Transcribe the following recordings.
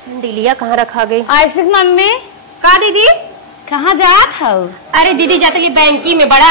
संडिलिया कहाँ रखा गई? ऐसे मम्मी का दीदी कहाँ जात हो? अरे दीदी जाते बैंकी में बड़ा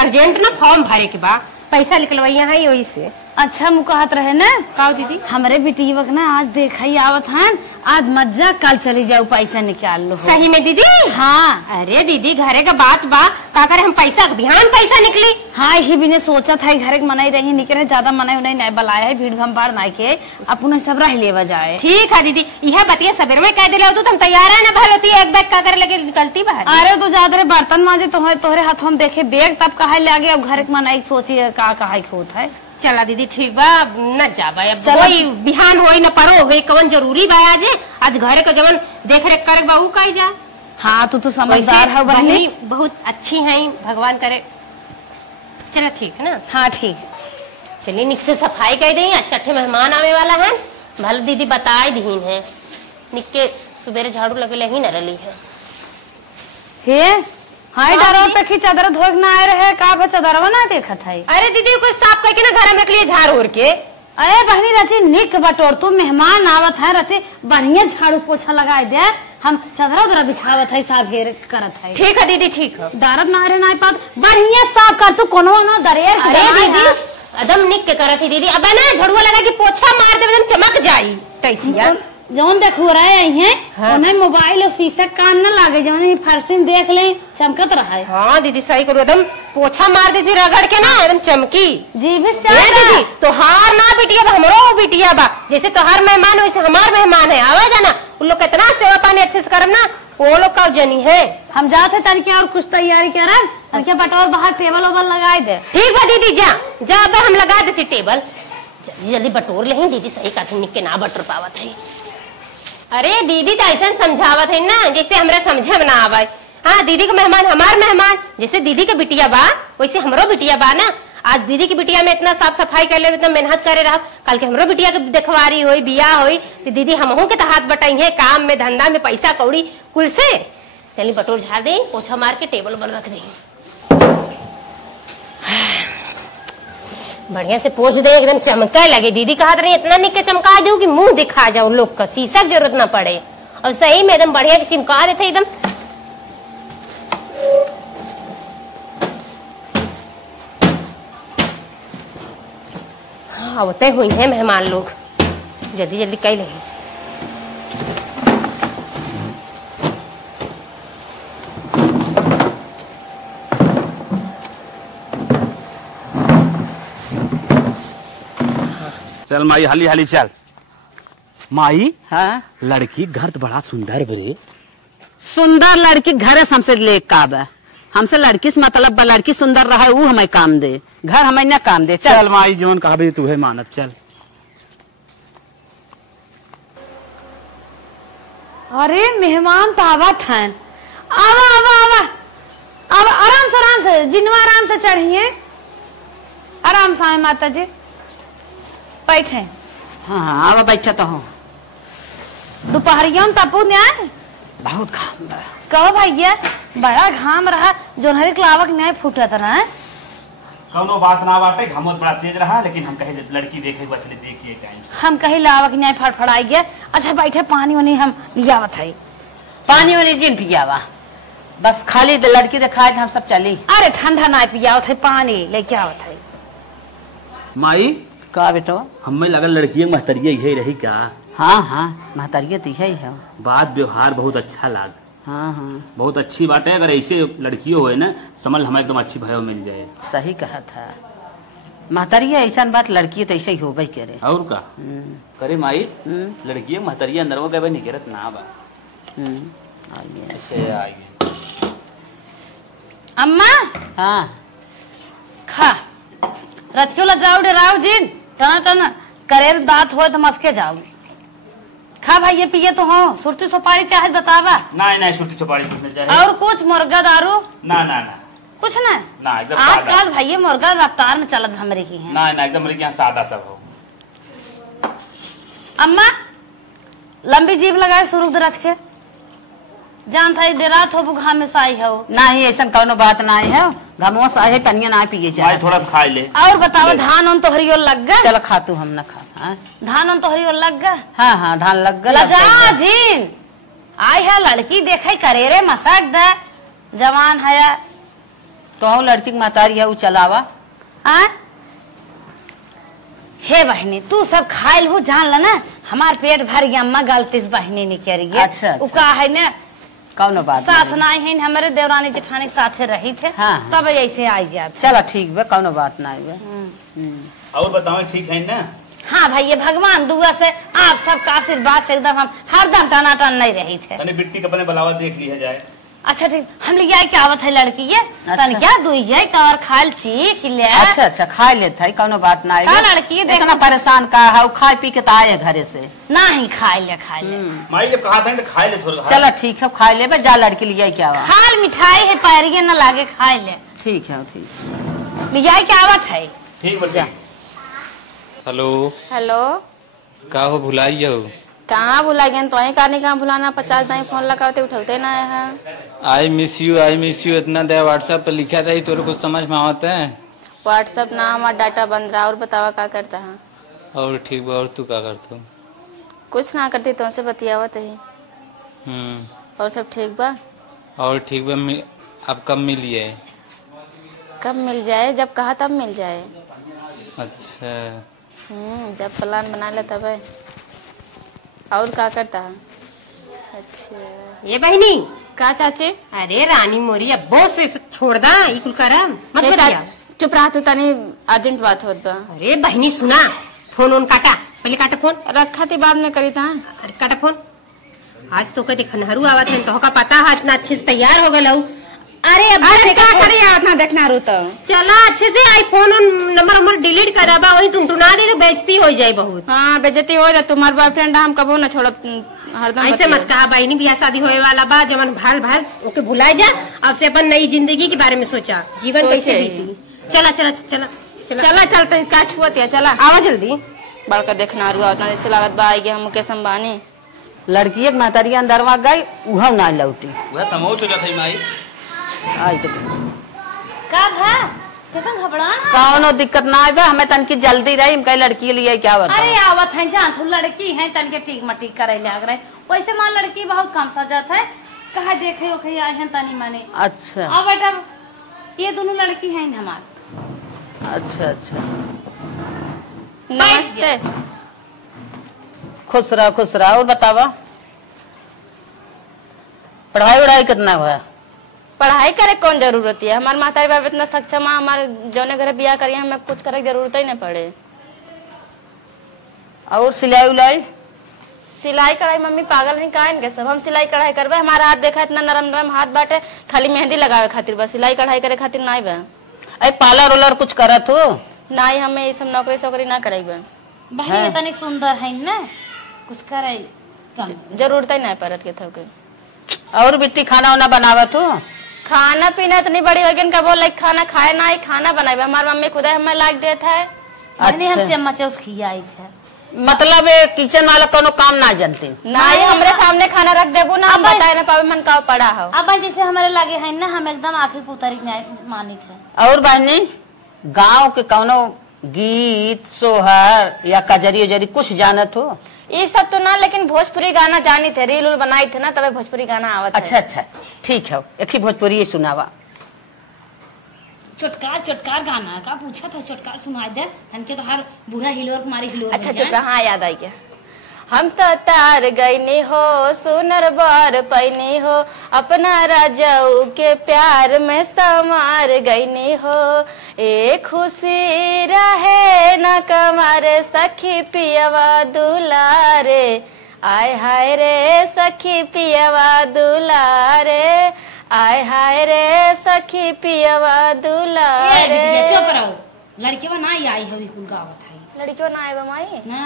अर्जेंट ना फॉर्म भरे के बा, पैसा निकलवाइया है वही से। अच्छा मुँह कहत रहे ना का दीदी हमारे बेटी वक्त ना आज देखा ही आवत है, आज मज्जा कल चली जाओ पैसा निकाल लो। सही में दीदी? हाँ। अरे दीदी घरे का बात बा का करे हम पैसा बिहान पैसा निकली। हाँ ही भी ने सोचा था घर के मनाई रही निकले ज्यादा मनाई उन्हें नहीं बुलाया है भीड़ भम बार नहीं के अपन सब रह लेवा जाए। ठीक है दीदी यह बतिया सवेर में कह दिला हो तो हम तैयार है ना भर होती एक बैग का करे लगे निकलती बाहर। अरे तो ज्यादा बर्तन माजे तोहरे हाथ हम देखे बैग तब कहा ले आगे अब घर के मनाई सोचिए का कहा होता है। चला दीदी ठीक बा न जाबा अब कोई बिहान होई न परो होई कवन जरूरी बा आज घरे को जवन देख रेख करे बाऊ कही जा। हाँ तू समझदार है बहनी, बहुत अच्छी है भगवान करे। चलो ठीक है ना? हाँ ठीक। चलिए निक से सफाई कर दी, चट्टे मेहमान आने वाला है भले दीदी बताए दीन है निक के सुबेरे झाड़ू लगे ही न रली है। हे हाय डरो पे की चादर धोक ना आए रहे का चादरवा ना देखत है। अरे दीदी कोई साफ करके ना घर में रख लिए झाड़ ओढ़ के। अरे बहनी रची निक बटोर तू मेहमान आवत है रची बढ़िया झाड़ू पोछा लगाए दे हम चादरा उधरा बिछावत है साफ घेर करत है। ठीक है दीदी ठीक है। दारब ना रे ना पात बढ़िया साफ कर तू कोनो ना दरिया। अरे दीदी एकदम निक के करत है दीदी अब ना झड़ुआ लगा के पोछा मार दे एकदम चमक जाई कैसिया जौन देखो रहे हैं। हाँ। उन्हें मोबाइल और शीशा कान न लागे जौन फर्सिन देख ले चमकत रहा है। हाँ दीदी सही करो एकदम पोछा मार दी थी रगड़ के ना एकदम चमकी। जी भी दीदी तोहार ना बिटिया बा हमरो बिटिया बा जैसे तोहार मेहमान वैसे हमार मेहमान है आवा जाना उन लोग कितना सेवा पानी अच्छे से करम ना वो लोग का जनी है। हम जाते तनिके और कुछ तैयारी करब तनिके बटोर बाहर टेबल वोबल लगाए दे। ठीक बा दीदी जा अब हम लगा देती टेबल जल्दी जल्दी बटोर ले दीदी सही का निक के ना बटोर पावत है। अरे दीदी तो ऐसा समझावत है ना जैसे हमरा समझे में ना आवे। हाँ दीदी को मेहमान हमार मेहमान जैसे दीदी के बिटिया बा वैसे हमरो बिटिया बा ना। आज दीदी की बिटिया में इतना साफ सफाई कर ले इतना मेहनत करे रहा कल के हमरो बिटिया के देखवारी होई बिया होई तो दीदी हमहू के हाथ बटाई है काम में धंधा में पैसा कौड़ी कुल से। चलिए बटोर झाड़ दे पोछा मार के टेबल बल रख दे बढ़िया से पोछ दे एकदम चमका लगे। दीदी कहा रही इतना निक के चमका दो कि मुंह दिखा जाओ लोग का शीशा की जरूरत ना पड़े और सही में एकदम बढ़िया चिमका देते एकदम। हाँ होते हुई है मेहमान लोग जल्दी जल्दी कह ले। चल माई हाली हाली चल माई। हाँ लड़की घर तो बड़ा सुंदर बरे। सुंदर लड़की घर हमसे ले काब हमसे लड़की से मतलब लड़की सुंदर रहा वो हमें काम दे घर हमें न काम दे। चल माई जीवन कहा भी तू है मानव चल। अरे मेहमान तो आवत हैं आवा आवा आवा आवा आराम से जिनवा आराम से चढ़िए आराम से माता जी बैठे। हाँ आवा बैठा तो हूँ दोपहरिया में तपू न्याय बहुत घाम कहो भैया बड़ा घाम रहा जोनहरी क्लावक न्याय फूटत ना कौनो बात ना बाटे घामों बड़ा तेज रहा लेकिन हम कहे लड़की देखे बचले देखिए टाइम हम कहीं लावक न्याय फड़फड़ाई गया। अच्छा बैठे पानी वानी हम लियावत है पानी वानी जिन पियावा बस खाली लड़की दिखाए हम सब चली। अरे ठंडा ना पियावत है पानी लेके आवत है। माई का बेटो हमें लगा लड़की महतरिया यही रही क्या? हाँ हाँ महतरिया तो यही है। बात व्यवहार बहुत अच्छा लाग। हाँ हाँ बहुत अच्छी बात है अगर ऐसे लड़कियों हो ना समझ हमें एकदम अच्छी भयो मिल जाए। सही कहा था महतरिया ऐसा बात लड़की तो ऐसे ही हो करे और का करे माई लड़कियों महतरिया अंदर वो नहीं गिरत ना बा। अम्मा हाँ खा रचके ला जाओ डराओ जिन टना टना करेर दांत हो तो मस्के जाओ खा भाई ये पिए तो हो सुरती सुपारी चाहे बतावा। नहीं सुरती सुपारी कुछ नहीं चाहिए और कुछ मुर्गा दारू ना कुछ ना एकदम आजकल भाई मुर्गा रफ्तार में चलत हमरे की है ना एकदम मेरे यहाँ सादा सब हो। अम्मा लंबी जीभ लगाए शुरू रच के जान था डेरा थो घाम में साई है नहीं ऐसा कौनो बात नहीं है घमो साहे कनिया ना पिए जाए थोड़ा खा ले। और बताओ धान उन तो हरियो लग गए चल खा तू हम न खा। धान तोहरी और लग गए। हाँ हाँ धान लग गए। लजा जिन आई है लड़की देखे करे रे मसक दे जवान है तो लड़की की महतारी है वो चलावा। हे बहनी तू सब खाइल हो जान ल ना हमार पेट भर गया अम्मा गलती से बहनी नहीं करी। अच्छा, उका है ना कौन बात सास नाई है हमारे देवरानी जेठानी साथे रही थे। हाँ, तब ऐसे आई जात। चलो ठीक बे कौन बात ना है। और बताओ ठीक है ना? हाँ भाई ये भगवान दुआ से आप सबका आशीर्वाद से एकदम हम हरदम टनाटन नहीं रही थे। बिट्टी कपने बुलावा देख लिया जाए। अच्छा ठीक हम ले आई क्या आवत है लड़की ये तन क्या दुई है कवर खाल चीख ले। अच्छा अच्छा खा लेता है कौन बात ना है। लड़की देखना परेशान का है खाए पी के तो आए घरे से ना ही खाए ले माई जब कहा था तो खाए ले थोड़ा। चलो ठीक है खा ले जा लड़की लिया क्या खाल मिठाई है पैरिए न लागे खाए ले। ठीक है ठीक ले आई क्या आवत है। ठीक बच्चा। हेलो हेलो का हो भुलाई हो? कहाँ भुला गए तो कहाँ भुलाना 50 दाई फोन लगाते उठाते ना है। आई मिस यू इतना दे व्हाट्सएप पर लिखा था तो कुछ समझ में आता है। व्हाट्सएप ना हमारा डाटा बंद रहा। और बतावा क्या करता है। और ठीक बा। और तू क्या करता हूँ? कुछ ना करती तुमसे बतियावत है। और सब ठीक बा? और ठीक बा। अब कब मिलिए? कब मिल जाए जब कहा तब मिल जाए। अच्छा जब प्लान बना ले तब। और क्या करता है? अच्छा ये बहनी का चाचे? अरे रानी मोरी अब्बो से छोड़ दा इकुल करम मत बतिया। चुप रहा तू तनी अर्जेंट बात होत बा। अरे बहनी सुना फोन ऑन काटा पहले काटा फोन रखा थी बाद में करी था। अरे काटा फोन। आज तो कभी खनहरू आवत है तो का पता है इतना अच्छे से तैयार हो गए। अरे अब क्या करे इतना देखना रू तो चला अच्छे से आईफोन नंबर डिलीट कराबा वही टुनटुना दे बेइज्जती हो जाए बहुत। हाँ बेइज्जती हो जाए। तुम्हारे बॉयफ्रेंड हम कबो न छोड़ हरदम ऐसे मत कहा बहनी ब्याह शादी होए वाला बा जमन भाल भाल ओके भुला जा। अब से अपन नई जिंदगी के बारे में सोचा जीवन कैसे बीती। चला चला चला चला चलते का छुअत है। चला आवा जल्दी बड़का देखना रू उतना जैसे लागत बा आई हम मुकेश अंबानी। लड़की एक महतारी अंदरवा गई उहा ना लौटी। वह तमोच हो जाता माई। आई तो का है कैसा घबराना कौनो दिक्कत ना आए हमें तन की जल्दी रही हम कई लड़की लिए क्या बता। अरे आवत है जान तू लड़की है तन के ठीक मटीक करे लग रहे वैसे मां लड़की बहुत कम सजत है कहा देखे ओखे आए हैं तनी माने। अच्छा अब बेटा ये दोनों लड़की हैं हमार। अच्छा अच्छा नमस्ते। खुश रहा। और बतावा पढ़ाई वढ़ाई कितना हुआ? पढ़ाई करे कौन जरूरत है। हमारे माता बाप इतना सक्षम है हमारे जौने घर बियाह करिए हमें कुछ करे जरूरत ही नहीं पड़े। और सिलाई उलाई? सिलाई कढ़ाई मम्मी पागल नहीं का इनके सब। हम सिलाई कढ़ाई करबे हमारा हाथ देखा इतना नरम नरम हाथ बाटे खाली मेहंदी लगावे खातिर बस सिलाई कढ़ाई करे खातिर नहीं बा। अरे पार्लर उलर कुछ करत हो? नहीं हमें ये सब नौकरी सोकरी ना करेगा। बहन इतनी सुंदर है ना कुछ करे कम जरूरत ही नहीं पड़त के थोके। और बिट्टी खाना वाना बनावत हो? खाना पीना इतनी बड़ी हो गई बोल खाना खाए ना खाना बनाए हमारी मम्मी खुद हमें लाग देता है। हम चम्मच उसकी आई थे मतलब किचन वाला कोनो काम ना जानते नहीं हमरे सामने खाना रख देबो ना हम बताए ना पावे मन का पड़ा हो। अब जैसे हमारे लगे है ना हम एकदम आखिर पुतरी मानी थे। और बहनी गांव के कोनो गीत सोहर या कजरी उजरी कुछ जानत हो? ये सब तो ना लेकिन भोजपुरी गाना जानी थे रील उल बनाई थे ना तबे भोजपुरी गाना आवत। अच्छा अच्छा ठीक है एक ही भोजपुरी सुनावा। चुटकार गाना का पूछा था चुटकार सुना दे तन के तो हर बूढ़ा हिलोर मारी हिलोर। अच्छा चुप रहा। हाँ याद आई गया। हम तो तार गईनी हो सुनर बार पैनी हो अपना राजाऊ के प्यार में समार गईनी हो एक खुशी रहे न कमारे सखी पियवा दुलारे आय हाय रे सखी पियवा दुलारे आय हाय रे सखी पियवा दुलारे। चुप रहो लड़की ना आई हो गावत है लड़कियों ना आए माई ना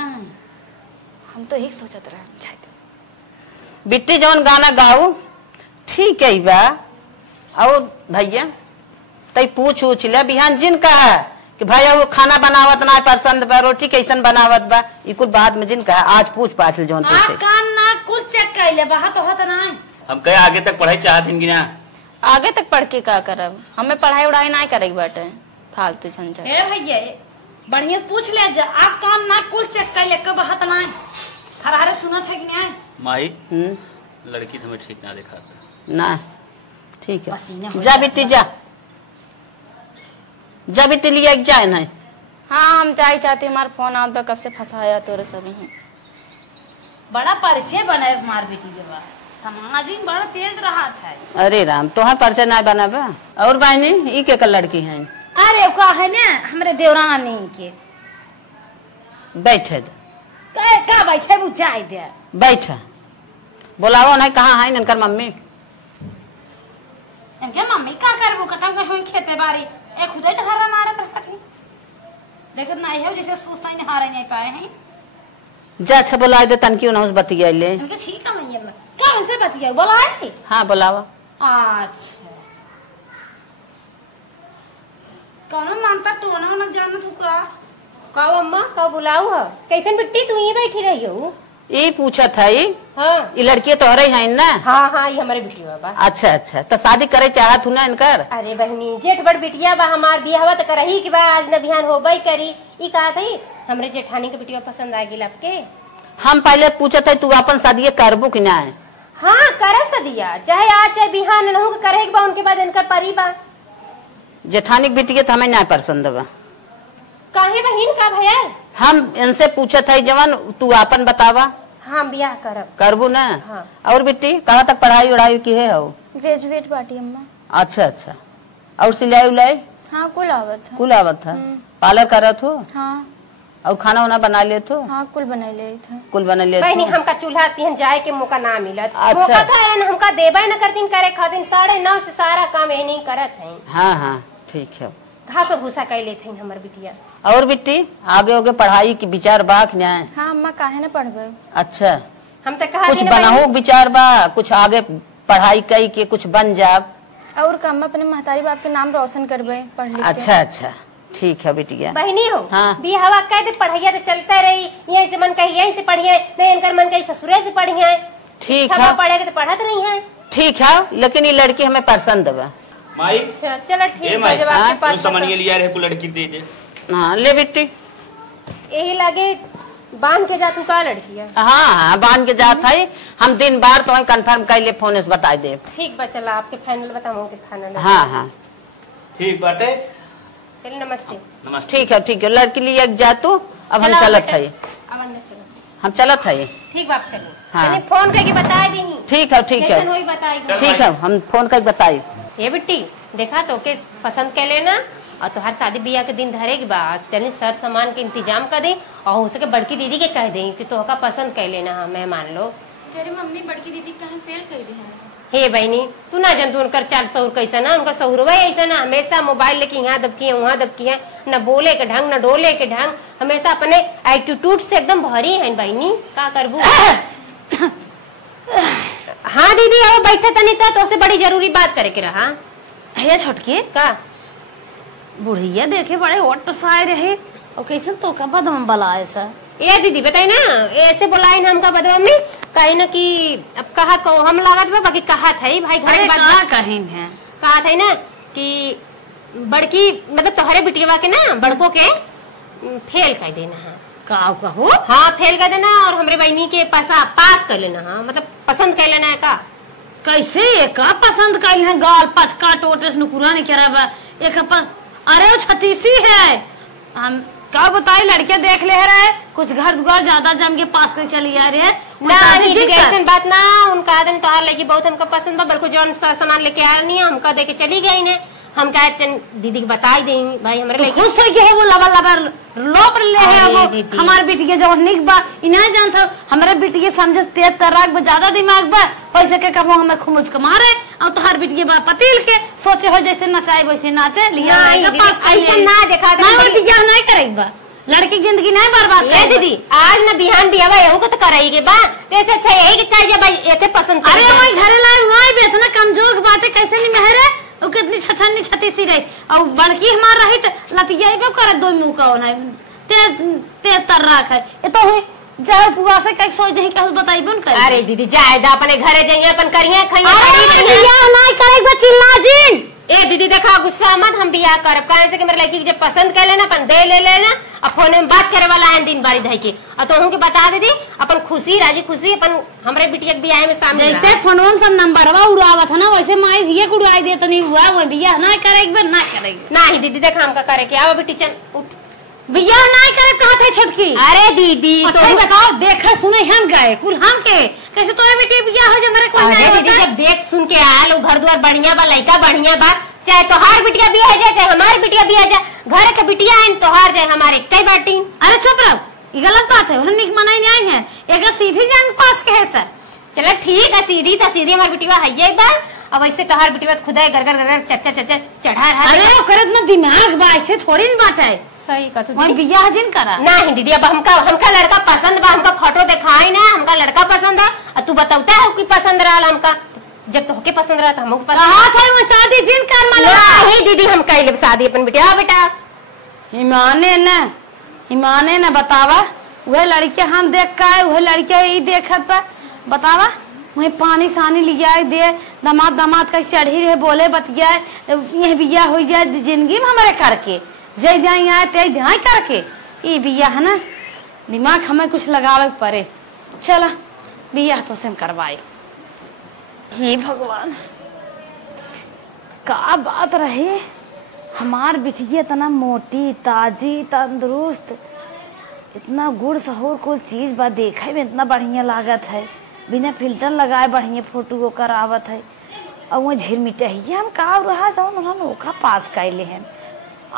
हम तो एक सोचत रहे बिट्टी जवन गाना गाऊ ठीक है बा। और भैया तई पूछ ले बिहान जिन कहा कि भैया वो खाना बनावत ना पसंद बा रोटी कैसन बनावत बा कुल बाद में जिन कहा आज पूछ पाछ जौन पूछे कान ना कुल चेक कैले बाहा तो होत ना। हम कहे आगे तक पढ़ाई चाहत हैं कि ना? आगे तक पढ़ के का करब हमें पढ़ाई उड़ाई नहीं करेगी बाटे फालतू झंझट। ए भैया बढ़िया पूछ ले जा आप काम ना कुल चेक कर ले कब हत ना फरहारे सुनत है कि नहीं माई लड़की तुम्हें ठीक ना देखा ना ठीक पसीना है हो जा बेटी जा जा बेटी लिया जाए ना हाँ हम जाए चाहते हमारा फोन आउट कब से फंसाया तोरे सब ही बड़ा परिचय बना है हमार बेटी के बाद समाज ही बड़ा तेज रहा था। अरे राम तो है परिचय ना बना बा और बहनी ई के का लड़की है अरे का है ना हमरे देवरानी के बैठे का बैठे वो जाए दे बैठे बोलाओ नहीं कहाँ है इनकर मम्मी इनके मम्मी का करबो कटंग में खेते बारी एक खुदे ढहरा मारत रहती लेकिन नहीं है जैसे सोचता ही हारे नहीं पाए हैं जा अच्छा बोला दे तन क्यों ना उस बतिया ले इनके ठीक है मैया क्या उनसे बतिया बोला है हाँ बुलावा अच्छा कौन मानता टोना लग जाना तू का कहो अम्मा कहो बुलाऊ है कैसन बिट्टी तू ही बैठी रही हो ये पूछा था हाँ ये लड़की तो रही है ना हाँ हाँ ये हमारे बिटिया बाबा। अच्छा अच्छा तो शादी करे चाहत हूँ ना इनकर अरे बहनी जेठ बड़ बिटिया बा हमार बियाह तो करही कि बा आज न बिहान हो बई करी ई कहा थी हमरे जेठानी के बिटिया पसंद आ गई आपके। हम पहले पूछा था तू अपन शादी करबू कि ना हाँ करब सदिया चाहे आज चाहे बिहान न हो करे बा उनके बाद इनकर परी बा जेठानी की बिटिया तो हमें ना पसंद बा काहे बहन का भैया हम इनसे पूछा था जवान तू अपन बतावा हाँ बियाह करब करबू ना हाँ। और बेटी कहाँ तक पढ़ाई उड़ाई की है हो ग्रेजुएट बाटी अम्मा। अच्छा अच्छा और सिलाई उलाई हाँ कुल आवत है। कुल आवत था पार्लर करत हो हाँ और खाना वाना बना ले तो हाँ कुल बना ले थे। कुल बना ले बहनी हमका चूल्हा तिहन जाए के मौका ना मिलत अच्छा। मौका था न हमका देबा न करतीन करे खातिन 9:30 से सारा काम यही नहीं करत है हाँ हाँ ठीक है घास भूसा कर लेते हैं हमर बिटिया। और बेटी आगे होगे पढ़ाई की विचार बा कि नहीं हाँ अम्मा काहे न पढ़बे। अच्छा हम तो कहा कुछ बनाओ विचार बा कुछ आगे पढ़ाई कई के कुछ बन जाब और का अम्मा अपने महतारी बाप के नाम रोशन करबे पढ़ लिख के। अच्छा अच्छा ठीक है बिटिया बहनी हो हाँ। बिहावा कह दे पढ़ाइया तो चलता रही यहीं से मन कही यहीं से पढ़िए नहीं इनकर मन कही ससुरे से पढ़िए ठीक है पढ़ेगा तो पढ़त नहीं है। ठीक है लेकिन ये लड़की हमें पसंद बा माई अच्छा चलो ठीक है माई जब आपके तू पास समझ के लिया रे को लड़की दे दे हाँ ले बेटी यही लागे बांध के जातू का लड़की है। हाँ हाँ बांध के जात है हम दिन बार तो कंफर्म कर ले फोन से बता दे ठीक बा चला आपके फाइनल बताऊँ के फाइनल। हाँ हाँ ठीक बाटे चलिए नमस्ते। नमस्ते ठीक है लड़की लिए जा तू अब हम चला चलत बेटा। है अब अंदर चलो हम चलत है ठीक बात चलिए हाँ। चलिए फोन करके बता दी ठीक है जैसन होई बताएगी। ठीक है हम फोन कर बताई ये बिट्टी देखा तो के पसंद कर लेना और तुम्हार शादी ब्याह के दिन धरे के बाद चलिए सर सामान के इंतजाम कर दे और हो सके बड़की दीदी के कह दे कि तोहका पसंद कर लेना हाँ मेहमान लोग। तेरी मम्मी बड़की दीदी कहीं फेल कर दी है। हे बहनी तू ना जानतू उनकर चाल सहुर कैसा ना उनकर सहुरवा ऐसा ना हमेशा मोबाइल लेके यहाँ दबकी है वहाँ दबकी है न बोले के ढंग न डोले के ढंग हमेशा अपने एटीट्यूड से एकदम भरी है बहनी का करबू। हाँ दीदी आओ बैठे तनी तो से बड़ी जरूरी बात करे के रहा है छोटकी का बुढ़िया देखे बड़े ओट साए रहे और कैसे तो का बदम बला ऐसा ये दीदी बताई ना ऐसे बोलाई ना हमका बदवा में कहीं ना कि अब कहा को हम लागत में बाकी कहा था भाई घर अरे के का कहीं है कहा था ना कि बड़की मतलब तोहरे बिटिया के ना बड़कों के फेल कर देना है का कहो हाँ फेल कर देना और हमरे बहनी के पास कर लेना हाँ मतलब पसंद कर लेना है का कैसे का पसंद कर है गाल पचका टोटस नुकुरा नहीं करा एक अपन अरे वो छतीसी है हम का बताई लड़के देख ले रहे कुछ घर दुआर ज्यादा जम के पास कर चली आ रही है ना ऐसी बात ना उनका आदम तो लगी बहुत हमको पसंद है बल्कि जो सामान लेके आ रही है हमका दे के चली गई ने हम कहे दीदी को बता देंगे भाई हमारे तो खुश है वो लबा लबा लोप ले है वो हमारे बेटी के जब निक बा इन्हें जानता हमारे बेटी के समझ तेज तराक बा ज्यादा दिमाग बा पैसे के कमो हमें खुमुज के मारे और तो हर बेटी के बा पतिल के सोचे हो जैसे नचाए वैसे नाचे लिया पास ऐसा ना देखा बियाह नहीं करेगा लड़की की जिंदगी नहीं बर्बाद ले दीदी आज न बिहान बियावा यहू को तो कराएगी बा तो ऐसे अच्छा यही कि कह भाई एते पसंद अरे वही घरे लाए वही भी इतना कमजोर बातें कैसे नहीं महरे वो कितनी छछनी छतीसी रही और बड़की हमार रही तो लतिया पे करे दो मुंह का होना तेज तर्राक है ये तो हुई जाए पुआ से कहीं सोच नहीं कहूं बताई बन कर अरे दीदी जायदा अपने घरे जाइए अपन करिए खाइए नहीं करेगा चिल्ला जिन ए दीदी देखा गुस्सा मत हम बियाह करब काहे से कि मेरे लड़की के जब पसंद कर लेना अपन दे ले लेना अब फोन में बात करे वाला है दिन बारी धाई के। और तो के बता दे दी अपन खुशी राजी खुशी अपन हमारे बिटिया भी आए में सामने जैसे फोनों में सब नंबरवा उड़ावत है ना वैसे माई ये उड़ाई दे तो नहीं हुआ वो बिया ना करेगी ना करेगी। नहीं दीदी देख हम का करे के आओ बेटी चल उठ। बिया ना करे कहा थे छोटकी। अरे दीदी अच्छा तो बताओ देखा सुने हम गए कुल हम के कैसे तोरे बेटी बिया हो जा मेरे कोई नहीं दीदी जब देख सुन के आयल घर द्वार बढ़िया बा लड़का बढ़िया बा चाहे तोहार बिटिया भी है चाहे हमारी बिटिया भी है घर के बिटिया है तोहार जाए हमारे कई बाटी। अरे चुप रहो ये गलत बात है हम निक मनाई नहीं है एक सीधी जान पास के है सर। चलो ठीक है सीधी तो सीधी हमारी बिटिया है एक बार अब ऐसे तोहार बिटिया खुदा गरगर गरगर चच्चा चढ़ा रहा। अरे करत ना दिमाग बा ऐसे थोड़ी न बात है सही का तू बिया जिन करा नहीं दीदी अब हमका लड़का पसंद बा हमका फोटो दिखाई ना हमका लड़का पसंद है और तू बताता है कि पसंद रहा हमका जब तो के पसंद रहा था हमको पसंद है वो शादी जिन कर मालूम नहीं दीदी हम कह ले शादी अपन बिटिया बेटा हिमाने न बतावा वह लड़के हम देख का वह लड़के ही देखत बा बतावा वही पानी सानी लिया दे दामाद का चढ़ी रहे बोले बतिया ये बिया हो जाए जिंदगी में हमारे करके जय जाए आए ते जाए करके ये बिया है ना दिमाग हमें कुछ लगावे पड़े। चला बिया तो से करवाए। हे भगवान का बात रहे हमार बिटिया इतना मोटी ताजी तंदुरुस्त इतना गुड़ सहूर कोई चीज बा देखे में इतना बढ़िया लागत है बिना फिल्टर लगाए बढ़िया फोटो करावत है और वो झिरमिटहिया हम का रहा जौन उन्होंने ओका पास कैले हैं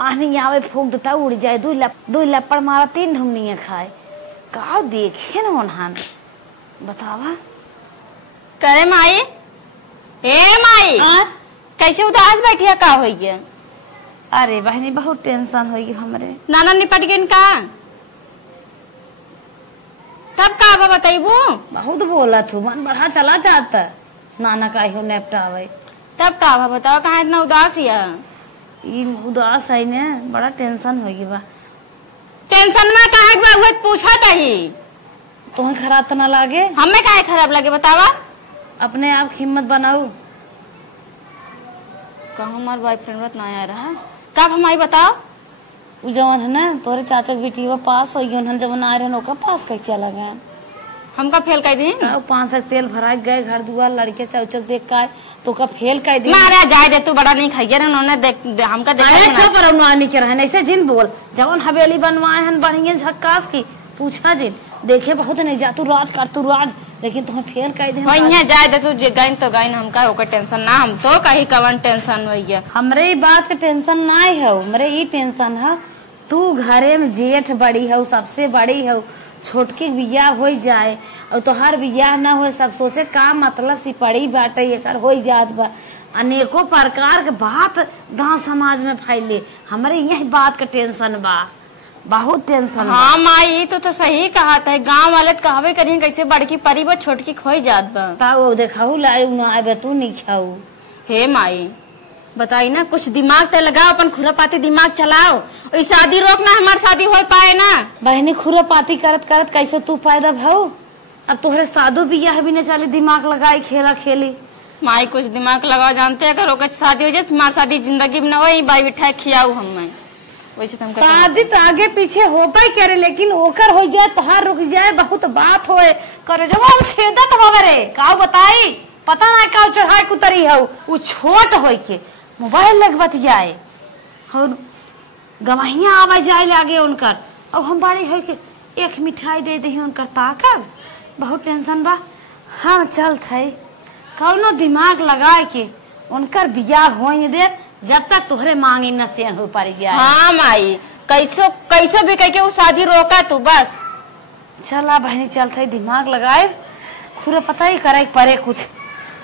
आने आवे फूक देता उड़ जाए दो लपड़ मारा 3 ढुमनिया खाए का देखे न उन्होंने बतावा करे माई ए माई कैसे उदास बैठिया का हो गया। अरे बहनी बहुत टेंशन होगी हमरे नाना निपट गए इनका तब का बताइबू बहुत बोला तू मन बढ़ा चला जाता नाना का हो निपटावे तब का बताओ कहाँ इतना उदास है उदास है ने बड़ा टेंशन होगी बा टेंशन में कहा पूछा ही तुम्हें खराब तो ना लागे हमें काहे खराब लगे बतावा अपने आप हिम्मत बनाओ कहा हमारे बॉयफ्रेंड ना आ रहा कब हमारी बताओ जवन है ना तोरे चाचा की बेटी वो पास हो गई जवन आ रहे ओका पास कर चला गया हमका फेल कर दी 500 तेल भरा गए घर दुआर लड़के चौचक देख का तो का फेल कर दी मारे जाए दे तू बड़ा नहीं खाइए ना उन्होंने हमका देखा पर नहीं के रहे ऐसे जिन बोल जवन हवेली बनवाए हन बढ़िया झक्कास की पूछा जिन देखे बहुत नहीं जा तू राज कर तू राज लेकिन तुम्हें फेल कर दे वही जाए दे तू गाइन तो गाइन हमका ओकर टेंशन ना हम तो कहीं कवन टेंशन होइए हमरे बात का टेंशन ना है हमरे ये टेंशन है तू घरे में जेठ बड़ी है सबसे बड़ी है छोटकी बियाह हो जाए और तोहार बियाह ना हो सब सोचे का मतलब सिपड़ी बाटे एकर हो जात बा अनेकों प्रकार के बात गांव समाज में फैले हमारे यही बात का टेंशन बा बहुत टेंशन। हाँ माई तो सही कहा था गांव वाले कहवे करिए कैसे बड़की परी बा छोटकी खोई जात बा ताऊ देखाऊ लाए ना आए तू नहीं खाऊ हे माई बताई ना कुछ दिमाग तो लगाओ अपन खुरापाती दिमाग चलाओ और शादी रोकना हमारी शादी हो पाए ना बहनी खुरापाती करत करत कैसे तू फायदा भाऊ अब तोहरे साधु बियाह भी न चले दिमाग लगाई खेला खेली माई कुछ दिमाग लगाओ जानते अगर ओकर शादी हो जाए तुम्हारी शादी जिंदगी में न हो बाई बिठाए खियाऊ हम वैसे तुम शादी तो आगे पीछे होता ही करे लेकिन ओकर हो जाए तहार रुक जाए बहुत बात होए करे जब हम छेदत होवे का बताई पता ना का चढ़ाई कुतरी है वो छोट होई के मोबाइल लग बतियाए और गवाहियां आवा जाए लागे उनकर अब हम बारी हो के एक मिठाई दे दे उनकर ताकर बहुत टेंशन बा हम चल थे कौनो दिमाग लगा के उनकर बियाह होने दे जब तक तुहरे मांगी न सेन हो पारी जाए। हाँ माई कैसो भी कह के वो शादी रोका तू बस चला बहनी चल थे दिमाग लगाए खुरे पता ही करे परे कुछ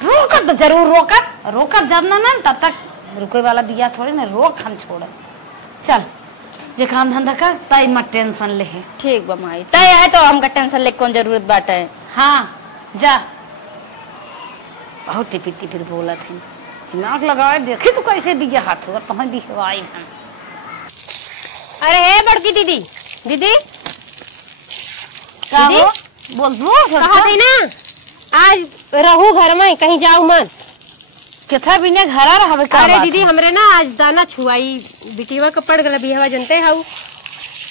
रोकत तो जरूर रोकत जब ना तब तक रुके वाला बिया थोड़ी ना रोक हम छोड़े चल जे काम धंधा कर तय मत टेंशन ले ठीक बा माई तय है तो हमका टेंशन ले कौन जरूरत बाटे है। हाँ जा बहुत टिपिर टिपिर बोला थी दिमाग लगाए देखी तू कैसे बिया हाथ हुआ तुम्हें बिहवाई हम। अरे हे बड़की दीदी दीदी बोल दू कहा थी ना आज रहू घर में कहीं जाऊ मत केथा बिना घरा रहबे का। अरे दीदी हमरे ना आज दाना छुआई बिटिवा का पड़ गला बिहवा जनते हाउ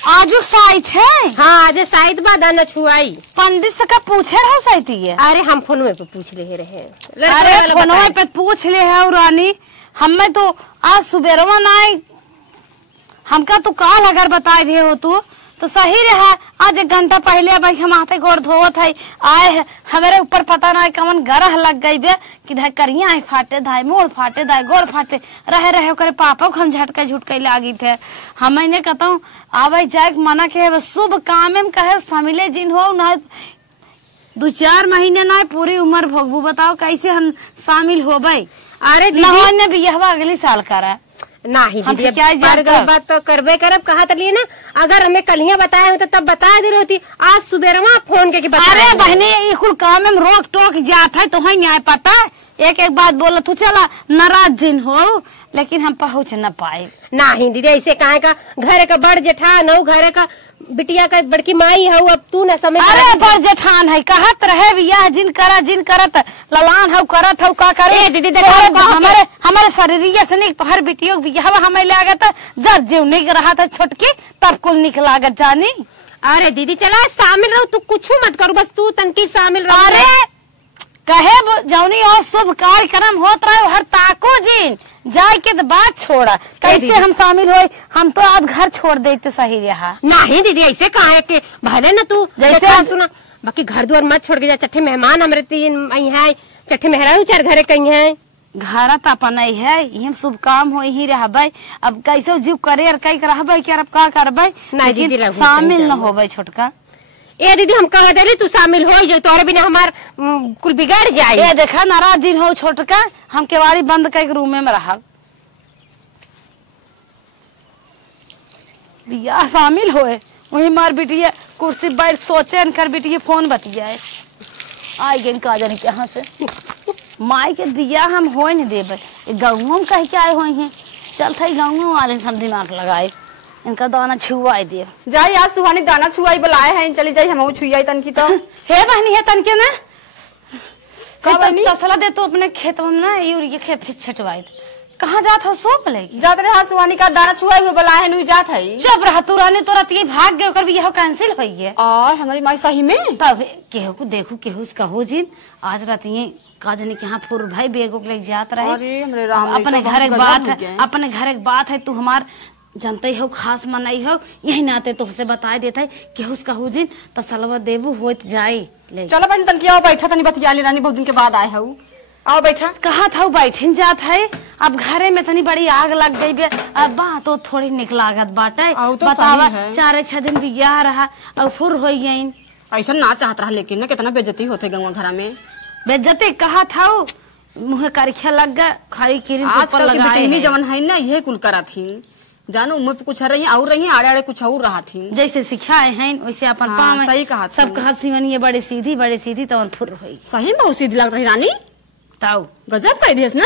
आज साइट है। हाँ आज साइट बा दाना छुआई। पंडित से का पूछे रहो साइट है? अरे हम फोनवे पे पूछ रहे। अरे फोनवे पे पूछ ले है रानी, हमें तो आज सुबेरवा ना हमका तो काल अगर बता दिए हो तो सही रहा। आज 1 घंटा पहले भाई हम आते गोड़ धोवत है आए है, हमारे ऊपर पता ना कमन गरह लग गई बे कि धाय करिया है फाटे धाय मोड़ फाटे धाय गोड़ फाटे रहे रहे करे पापा को हम झटका झुटके लागी थे। हम मैंने कहता हूँ आवे जाए मना के शुभ काम में कहे शामिले जिन हो ना 2-4 महीने ना पूरी उम्र भोगबू। बताओ कैसे हम शामिल हो भाई? अरे ने भी यह अगले साल करा नहीं दीदी क्या बात तो करबे करब कहा तलिए ना। अगर हमें कलिया बताया होता तब बता दे रही होती। आज सुबह फोन के बता। अरे बहने ये कुल काम में रोक टोक जाता है तो है न्याय पता है। एक बात बोला तू चला नाराज जिन हो लेकिन हम पहुँच न पाए। नहीं दीदी ऐसे कहे का घर का बड़ जेठान हो, घर का बिटिया का बड़की माई हो, अब तू न समझ। अरे बड़ जेठान है कहत रहे बियाह जिन करत ललान हो करत हो का करे। दीदी देखो हमारे शरीरिया से नहीं तोहर बिटियों बियाह हमें लागत जब जीव नहीं रहा था छोटकी तब कुल निकला लागत जानी। अरे दीदी चला शामिल रहो, तू कुछ मत करो बस तू तनकी शामिल रहो। अरे कहे जौनी और शुभ कार्यक्रम होत रहे हर ताको जिन जाए के तो बात छोड़ा कैसे हम शामिल हुए। हम तो आज घर छोड़ देते सही रहा। नहीं दीदी ऐसे कहा है कि भले न तू जैसे सुना बाकी घर द्वार मत छोड़ के जा। चट्ठे मेहमान हमारे 3 है, चट्ठे मेहरा 4 घरे कहीं है। घर तो अपन है यही शुभ काम हो ही रहबे। अब कैसे जीव करे और कई रहबे कि अब का करबे नहीं शामिल न होबे छोटका। ए दीदी हम कह दे तू शामिल हो जो तोरे बिना हमार कुल बिगड़ जाए। ये देखा नाराज दिन हो छोटका हम केवाड़ी बंद कर रूम में रहा बिया शामिल होए वही मार बिटिया कुर्सी बैठ सोचे कर बिटिया फोन बतियाए आई गई का जाने कहाँ से माई के बिया हम हो नहीं देवे गाँव में कह के आए हुए हैं। चल थे गाँव वाले सब दिमाग लगाए इनका दाना छुआई दे जाई आज सुहानी दाना छुआई बुलाए हैं चली जाई हम छुआई तनकी तो हे बहनी है तनके ना तसला दे तो अपने खेत में ना यूरिया खेत छटवाई कहाँ जात हो सो बोलेगी जात रहे हाँ सुहानी का दाना छुआई हुए बुलाए हैं जात है। चुप रहा तू रहने तो रतिये भाग गए कर भी यह कैंसिल हो गया और हमारी माई सही में तब केहू को देखू केहू कहो जिन आज रतिये का जाने के यहाँ फुर भाई बेगो के लेके जात रहे अपने घर एक बात है अपने घर एक बात है तू हमार जनते हो खास मनाई हो यही नाते तो उसे बता देता है कि उसका हो जिन तो सलवा देबू होत जाए। चलो बहन तनकी आओ बैठा तनी बतिया ले रानी बहुत दिन के बाद आए हो आओ बैठा। कहा था बैठन जात है अब घरे में तनी बड़ी आग लग गई बे अब बात तो थोड़ी निक लागत बाटे तो बतावा 4-6 दिन बियाह रहा और फुर हो गई ऐसा ना चाहत रहा लेकिन ना कितना बेइज्जती होते गाँव घर में। बेइज्जती कहा था मुँह करखिया लग गया खाली किरिन ऊपर लगाए जवन है ना यही कुल करा थी जानो मुँह पे कुछ रही और रही आड़े आड़े कुछ और रहा थी जैसे सिखाए हैं वैसे अपन पाँव सही कहा सब कहा सिवनी बड़े सीधी तो फुर हुई सही बहुत सीधी लग रही रानी ताऊ गजब कर दियस ना।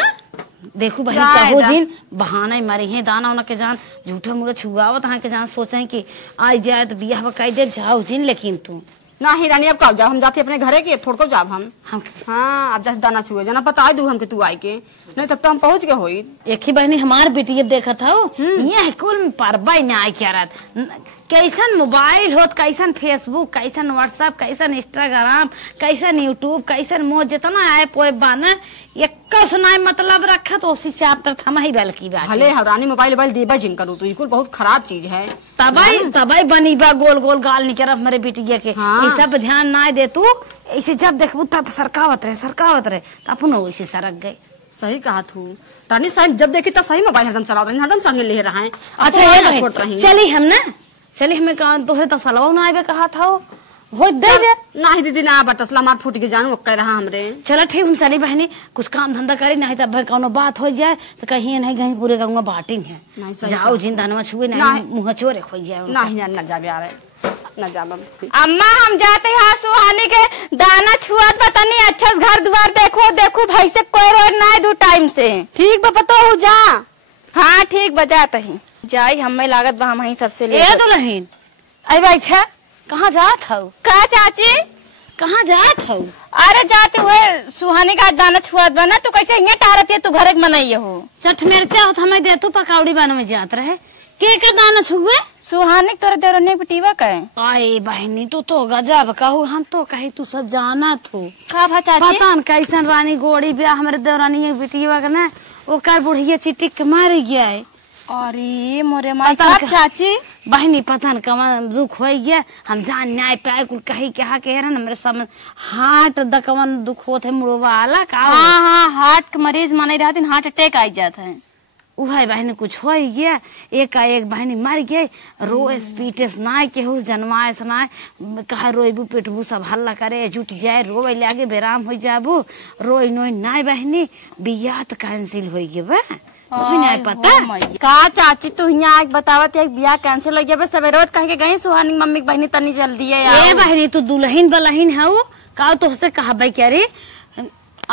देखो भाई कहो जिन बहाना मारी है दाना उना के जान झूठे मुरे छुआवत के जान सोचे कि आज जाए तो बियाह कह दे जाओ जिन लेकिन तू ना ही रानी अब कब जाओ हम जाते अपने घरे के थोड़ को जाब हम हाँ अब जैसे दाना छुए जाना बता दू हम के तू आई के नहीं तब तो हम पहुँच गए हो एक ही बहनी हमार बेटी अब देखा था ये कुल परबा न आए क्या रात कैसन मोबाइल होत कैसन फेसबुक कैसन व्हाट्सएप कैसन इंस्टाग्राम कैसन यूट्यूब कैसन मोह जितना ऐप वेब बाना एक सुनाए मतलब रखा तो उसी चैप्टर थमा ही बैल की बात भले रानी मोबाइल देबा जिन करू तो बिल्कुल बहुत खराब चीज है तबाई बनी बा गोल गोल गाल निकरफ मेरे बेटिया के ये सब ध्यान ना दे तू ऐसे जब देखबू तब सरकावत रहे अपन वैसे सरक गए। सही कहा तू रानी साहब जब देखी तब सही मोबाइल हरदम चला रही हरदम संगे ले रहा है। अच्छा ये छोड़ रही चली हम ना चली हमें तोहरे तसलवा ना आवे कहा था हो दे नहीं दीदी ना बतसला मार फूट के जानू कह रहा हमरे। चलो ठीक हम चली बहनी कुछ काम धंधा करे नहीं तब कोनो बात हो जाए तो कहीं नहीं कहीं पूरे गाँव में बाटिंग है जाओ जिन दानवा छुए नहीं मुँह चोरे खो जाए नहीं न जाबे आ रहे न जाब अम्मा हम जाते हैं सुहानी के दाना छुआत बतानी अच्छा घर द्वार देखो भाई से कोई रोड ना दू टाइम से ठीक बा पतो हो जा हाँ ठीक बजात ही जाई हमें लागत बा हम ही सबसे ले तो नहीं आई बैठा कहाँ जात हो का चाची कहाँ जात हो अरे जाते हुए सुहानी का दाना छुआत बना तो कैसे यहाँ टारत है तू घर मनाइए हो चट मिर्चा हो हमें दे तू पकौड़ी बना में जात रहे के का दाना छुए सुहानी तोरे देवरनी बिटिया का है। आए बहनी तो गजब कहू हम तो कही तू सब जाना तू का भा चाची पता न कैसन रानी गोड़ी ब्याह हमारे देवरानी बिटिया का ना ओकर बुढ़िया चिटिक के मारे गया है। अरे मोरे माई पता का चाची बहनी पता न कवन दुख हो गया हम जान न्याय पे कुल कही कहा के रहा मेरे समझ हार्ट दकवन दुख होते मुड़वा आला का हाँ हार्ट के मरीज माने रहती हार्ट अटैक आई जाता है। उहे बहनी कुछ हो गया एक बहनी मर गई रोए पीटे नाय के हुस जनवाए सनाए कहा रोईबू पिटबू सब हल्ला करे जुट जाए रोए लागे बेराम हो जाबू रोई नोई नाय बहनी बियाह तो कैंसिल हो गए बा नहीं पता का चाची तू यहाँ आज बतावत एक बियाह कैंसिल हो गया बस सवेरे कह के गई सुहानी मम्मी बहनी तनी जल्दी है बहनी तू दुल्हन बलहीन है वो का तो से कहा भाई क्या रे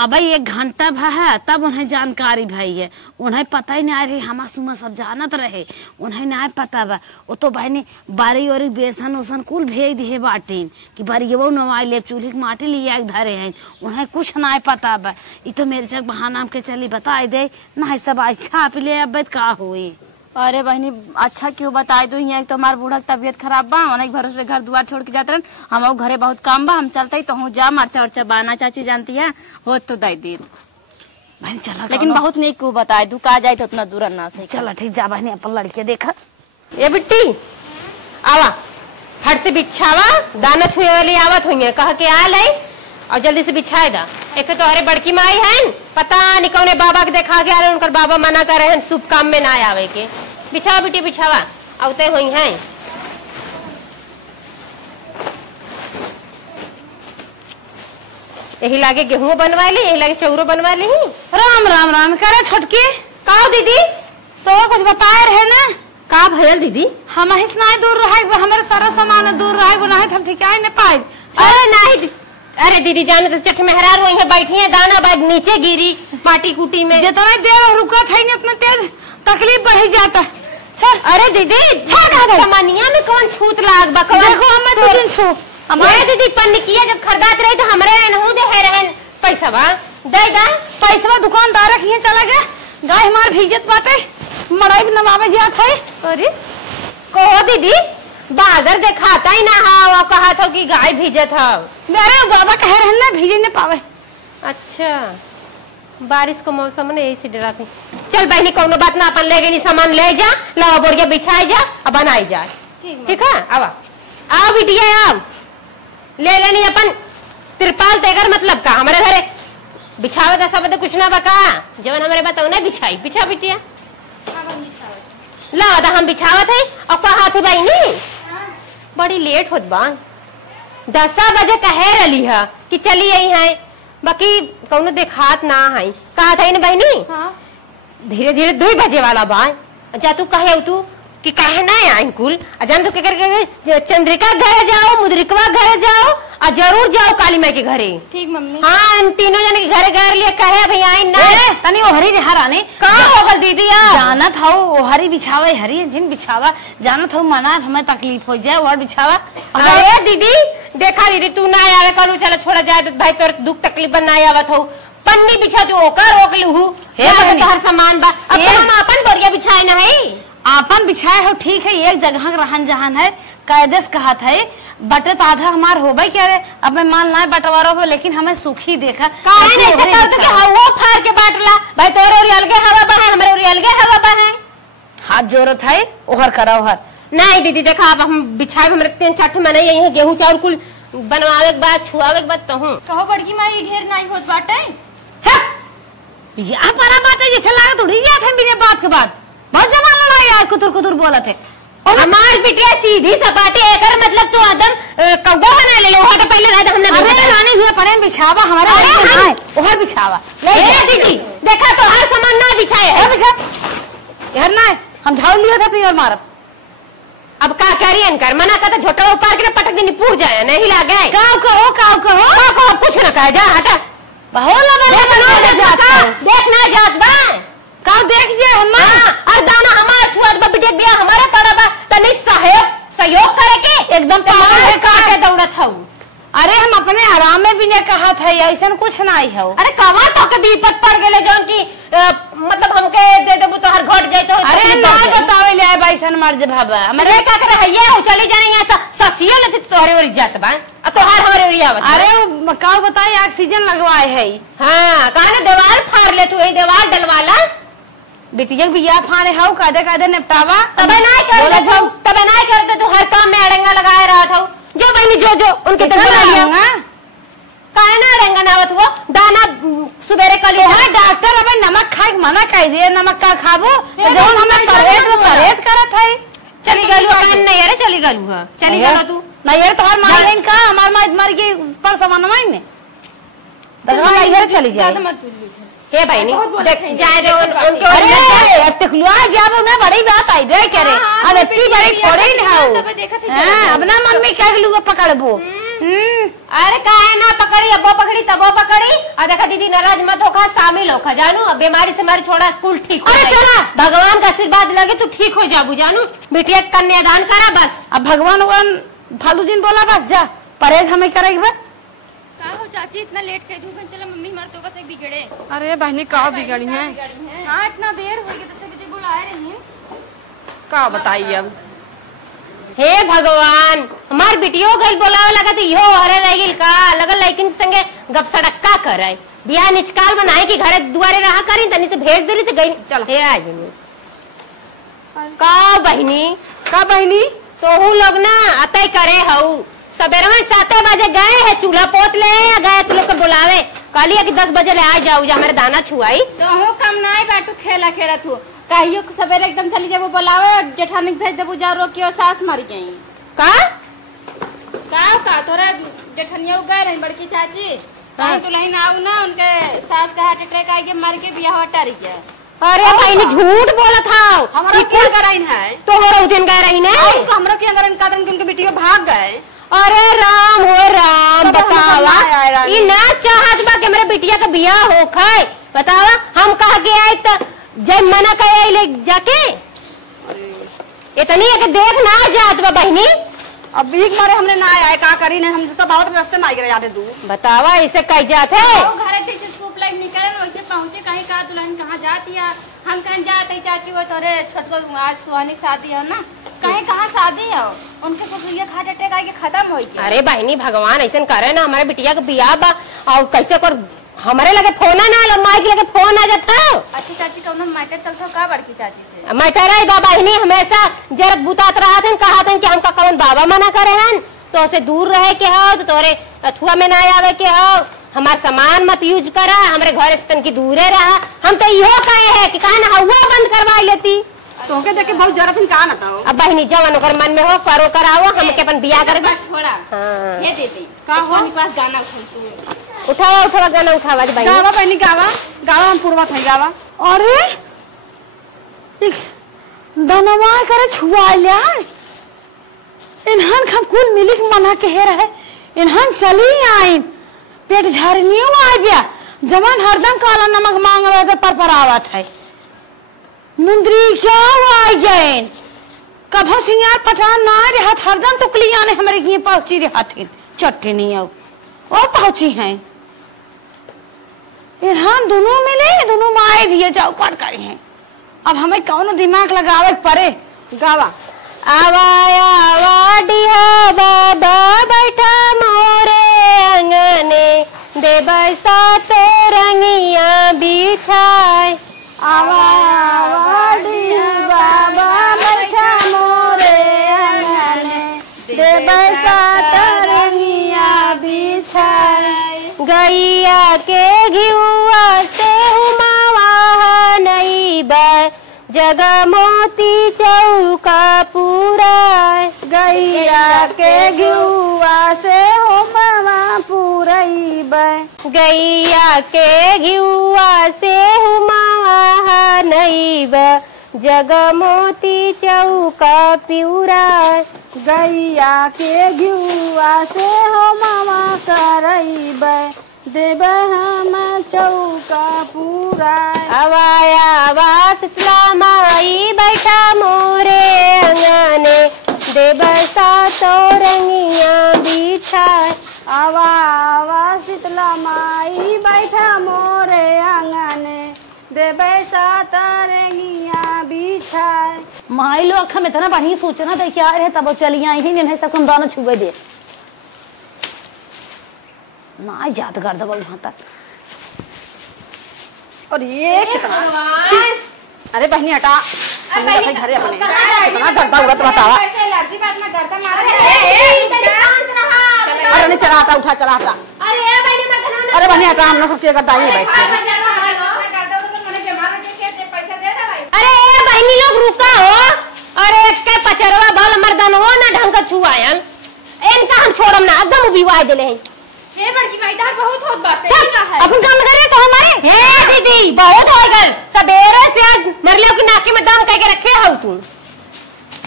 अब 1 घंटा है तब उन्हें जानकारी भाई है उन्हें पता ही नहीं रही हमा सुमा सब जानत रहे उन्हें नहीं पता बा वो तो बहनी बारी और बेसन उसन कुल भेज दिए बाटीन कि बारी वो नवाई ले चूल्ही के माटी लिए धरे हैं उन्हें कुछ नहीं पता बा ये तो मेरे जग बहाना के चली बताई दे नहीं सब अच्छा पी ले अब का हुई। अरे बहनी अच्छा क्यों बताई दो यहाँ तो हमारे बूढ़ा की तबीयत खराब बा उन्हें भरोसे घर दुआर छोड़ के जाते रहन हम घरे बहुत काम बा हम चलते ही तो हूँ जा मरचा उर्चा बाना चाची जानती है हो तो दाई दी बहनी चला लेकिन बहुत नहीं क्यों बताए तू का जाए तो उतना दूर ना से चला ठीक जा बहनी अपन लड़के देखा ये बिट्टी आवा फट से बिछावा दाना छुए वाली आवत हुई है कह के आल है और जल्दी से बिछाए दा। एक तो अरे बड़की माई है पता नहीं कौने बाबा के देखा के आ रहे उनकर बाबा मना कर रहे हैं शुभ काम में ना आवे के। बिछावा बिटी बिछावा आवते हुई हैं। यही लागे गेहूं बनवा ली यही लागे चौरो बनवा ली। राम राम राम करे छोटकी का दीदी तो कुछ बताए रहे ना का भयल दीदी हम नहीं दूर रहे हमारे सारा सामान दूर रहे नहीं हम ठिकाई नहीं पाए। अरे नहीं अरे दीदी जाने तो चट मेहरार वहीं पे बैठी है दाना बाद नीचे गिरी माटी कुटी में जितना देर रुका था अपना तेज तकलीफ बढ़ जाता। अरे दीदी कमानिया में कौन छूत लाग बा देखो हमें तो दिन छू हमारे दीदी पन्निकिया जब खरीदात रही तो हमारे नहू दे है पैसा बा दे दा पैसा दुकानदार रखिए चला गया गाय हमार भीजत बाटे मड़ाई नवावे जात है। अरे कहो दीदी बादर दिखाता ही ना हा कहा था कि गाय भीजत हा मेरे बाबा कह रहे ना भीजे न पावे। अच्छा बारिश को मौसम ने यही से डरा थी। चल बहनी कोनो बात ना अपन ले गई सामान ले जा लाओ बोरिया बिछाई जा अब बनाई जा ठीक है। अब आओ बिटिया आओ ले लेनी अपन तिरपाल तेगर मतलब का हमारे घरे बिछावे का सब कुछ ना बका जवन हमारे बताओ ना बिछाई बिछा बिटिया ला हम बिछावत है और कहा थे भाई नहीं बड़ी लेट होत बा 10 बजे कहे रही है कि चली आई है बाकी कौनो देखात ना है कहा था ना बहनी धीरे धीरे 2 बजे वाला बा जा तू कहे तू कि कहे ना आई कुल जान तू क्या करके चंद्रिका घर जाओ मुद्रिकवा घर जाओ और जरूर जाओ काली माई के घरे। ठीक मम्मी हाँ तीनों जने के घरे घर लिए कहे भाई आई ना तनी ओहरी हराने कहाँ होगल दीदी जाना था ओहरी बिछावा हरी जिन बिछावा जाना था मना हमें तकलीफ हो जाए और बिछावा। अरे दीदी देखा दीदी तू ना आवे करू चलो छोड़ा जाए तो भाई तोर दुख तकलीफ ना आवत हो पन्नी बिछा तू ओकर रोक लू हर सामान बा अब हम अपन बोरिया बिछाए ना है आपन बिछाए हो ठीक है एक जगह रहन जहान है कायदेस कहा था बटे तो आधा हमार हो भाई क्या रे अब मैं मान ना बंटवारा हो लेकिन हमें सुखी देखा वो फाड़ के बांटला भाई तोर और अलगे हवा बा है हमारे और अलगे हवा बा है हाथ जोरत है ओहर करा ओहर नहीं दीदी देखा अब हम बिछाए हमारे 3-4 महीने यही गेहूं चाउर कुल बनवावे के बाद छुआवे के बाद कहूं कहो बड़की माई ढेर नहीं होत बाटे छप यहाँ परा बाटे जैसे लागत उड़ी जात है बिना बात के बाद बहुत जमा लड़ाई यार कुतुर कुतुर बोलत है हमार बिटिया सीधी सपाटी एकर मतलब तू एकदम कौवा बना ले लो तो पहले रात हमने अरे रानी हुए पड़े बिछावा हमारा ओहर बिछावा ले दीदी देखा तो हर सामान ना बिछाए ए बिछा यार ना हम झाड़ लिया था अपनी और मारत अब का करियन कर मना का तो झोटा ऊपर के पटक दिन पूछ जाए नहीं लागे काव कहो कुछ ना कह जा हटा बहुत देखना जात बा काव देख जे हम और दाना हमारा छुआत बा बिटिया बिया हमारा पड़ा बा तनी सहयोग करे के एकदम पागल है का के दौड़त हऊ अरे हम अपने आराम में भी नहीं कहा था, ऐसा कुछ नहीं है। अरे कवा तो के विपत पड़ गए जो कि मतलब हमके दे देबू तो हर घट जाए तो। अरे ना बतावे ले बैसन मर जे भाबा हमरे का करे हइये हो चली जाने यहाँ तो ससियो लेते तोहरे और इज्जत बा आ तोहार हमरे ओरिया। अरे वो का बताई ऑक्सीजन लगवाए है। हां काने दीवार फाड़ ले तू, यही दीवार डलवाला बिटिया बिया फाड़े हाउ कादे कादे निपटावा तबे नहीं करते तू हर काम में अड़ंगा लगाए रहा था। जो बहनी जो उनके काहे ना अड़ंगा नावत हुआ दाना सुबेरे कल है डॉक्टर अब नमक खाए मना कह दिए, नमक का खाबो जो हमें परहेज करत है। चली गलू कान नहीं अरे चली गलू हां चली गलो तू नहीं यार तोहर मार लेन का हमार मार मर के पर सामान में दरवा इधर चली जाए। हे बहनी देख जाए दे उनके। अरे टकलुआ जाबो ना बड़ी बात आई रे करे अब इतनी बड़ी छोड़े ही ना हो। हां अब ना मन में क्या लूगा पकड़बो। अरे काहे ना पकड़ी अब्बो पकड़ी तबो पकड़ी। और देखा दीदी नाराज मत होखा शामिल होखा जानू। अब बीमारी से मारी छोड़ा स्कूल ठीक हो। अरे चला भगवान का आशीर्वाद लगे तू ठीक हो जाबू जानू। बिटिया कन्यादान करा बस। अब भगवान फालतू दिन बोला बस जा परहेज हमें करेगी बस। का हो चाची इतना लेट कह दूं चला मम्मी हमार तो का से बिगड़े। अरे बहनी का बिगड़ी है? हां इतना देर हो गई 10 बजे बुलाए रही का बताइए अब। हे भगवान हमार बिटियो गई बोलावे लगा तो इहो हरे रह गेल का लगल लेकिन संगे गप सड़क्का करे बियाह निचकाल बनाए कि घरे दुआरे रहा करी तनी से भेज देली तो गई चल हे आ गई। का बहनी तो हूँ लोग ना अतई करे हऊ सवेरे में 7 बजे गए है चूल्हा पोत ले गए तू लोग को बुलावे कहलिए कि 10 बजे ले आ जाओ जा हमारे दाना छुआई तो हूं कम नाई बाटू खेला तू कहियो सवेरे एकदम चली जाबो बुलावे जेठानी भेज देबू जा रोकियो सास मर गई का तोरा जेठनिया गए रही बड़की चाची कहीं दुल्हन आऊ ना उनके सास का हार्ट अटैक आ गया मर के बियाह हटा गया। अरे बहनी झूठ बोलत हां हमारा क्या कराइन है तो हो दिन गए रही ने हमरा क्या करन कादन उनके बेटी भाग गए। अरे राम हो राम बतावा ये ना चाहत बा कि मेरे बिटिया का बियाह हो खाए बतावा हम कह के आए तो जब मना कहे ले जाके इतनी है कि देख ना जात बा बहनी। अब भीख मारे हमने ना आए का करी ने हम तो बहुत रास्ते में आ गए याद दू बतावा ऐसे कह जाते घर से सूप लाइक निकल वैसे पहुंचे कहीं का दुल्हन कहां जाती है हम कहीं जाते चाची हो तोरे छोटको आज सुहानी शादी है ना कहीं कहां शादी है उनके ससुरिया हार्ट अटैक आके खत्म हो गया। अरे बहनी भगवान ऐसा करे ना हमारे बिटिया का बियाह बा और कैसे कर हमारे लगे फोन ना माइक लगे फोन आ जाता। अच्छी चाची कौन मैटर चलता का बड़की चाची से मैटर है बाबा ही हमेशा जरत बुतात रहा थे कहा थे कि हमका कौन बाबा मना करे हैं तो उसे दूर रहे के हो तो तोरे अथुआ में ना आवे के हो हमार सामान मत यूज करा हमारे घर से तन की दूरे रहा। हम तो इहो कहे है कि कहा ना हुआ बंद करवा लेती तो के देखे बहुत जरूरत है का ना था। अब बहनी जवान ओकर मन में हो करो कराओ हम के अपन बियाह कर छोड़ा हां ये देते का हो पास गाना उठावा गाना उठावा बहनी गावा बहनी गावा हम पूर्वा थे गावा। अरे दनवा करे छुआ लिया इन्हन हम कुल मिलिक मना कहे रहे इन्हन चली आई पेट झरनियो आ गया जवान हरदम काला नमक मांग रहे थे पर आवत है मुंदरी क्या आ गए कभो सिंगार पठान ना रहत हरदम टुकलियां ने हमारे घी पहुंची रहती चट्टी नहीं आओ और पहुंची हैं इन्हान दोनों मिले दोनों माए दिए जाओ पड़ गए हैं। अब हमें कौन दिमाग लगावे पड़े गावा आवा डिहा बाबा बैठा मोरे अंगने दे बैसा तो रंगिया बिछाए आवा डिहा बाबा बैठा मोरे अंगने दे बैसा तो रंगिया बिछाए गैया के घिउआ से हुमावा नहीं बा जगा मोती चौका पूरा गैया के घिउआ से हुमावा पूरई गैया के घिउआ से हुमावा नहीं बा जगा मोती चौका पूरा गैया के घिउआ से हुमावा करईब देब हम चौका पूरा आवाया आवास माई बैठा मोरे अंगने देव सा तो रंगिया बिछा आवा आवा शीतला माई बैठा मोरे आंगने देवे सातरंगिया बिछाए। माई लोग अखा में इतना बढ़िया सोचना था क्या रहे तब चली आई ही नहीं सब हम दाना छुए दे ना याद कर दो वहां तक। और ये अरे बहनी हटा घरे अपने कितना गंदा हुआ तो बतावा। अरे नहीं चलाता उठा चलाता। अरे बहनी हटा हम ना सब चीज करता ही बैठ के। अरे बहनी लोग रुका हो। अरे के पचरवा बाल मर्दन हो ना ढंग का छुआयन इनका हम छोड़म ना एकदम विवाह देले हैं। हे बड़की भाई इधर बहुत होत बात है। अपन काम करे तो हमारे हे दीदी बहुत हो गल सवेरे से मरले की नाके में दम कह के रखे हो तू।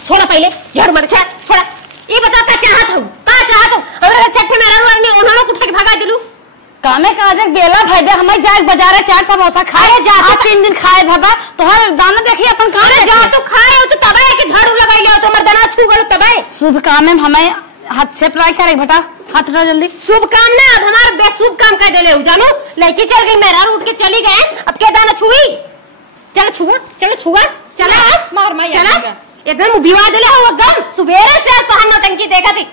छोड़ा पहले झाड़ू मार छोड़ा ये बता का चाहत हूं का चाहत हूं हमरा चट्टे में रहू नहीं उन्होंने उठा के भगा दिलू कामे काजे गेला फायदे हमें जाए बाजारे 4 समोसा खाए जा 3 दिन खाए भगा तोहर दाना देखिए अपन अरे जा तू खाए हो तो तबे के झाड़ू लगाइयो तो मर्दना छू गल तबे। शुभ काम में हमें हाथ से अप्लाई करे बेटा हाथ उठा जल्दी। शुभ काम ना अब हमारा बेशुभ काम कर देले हो जानो लड़की चल गई मेरा उठ के चली गए अब के दाना छुई चल छुआ चला मार मार चला एकदम विवाह देले हो एकदम सवेरे से तो हम नौटंकी देखा थी।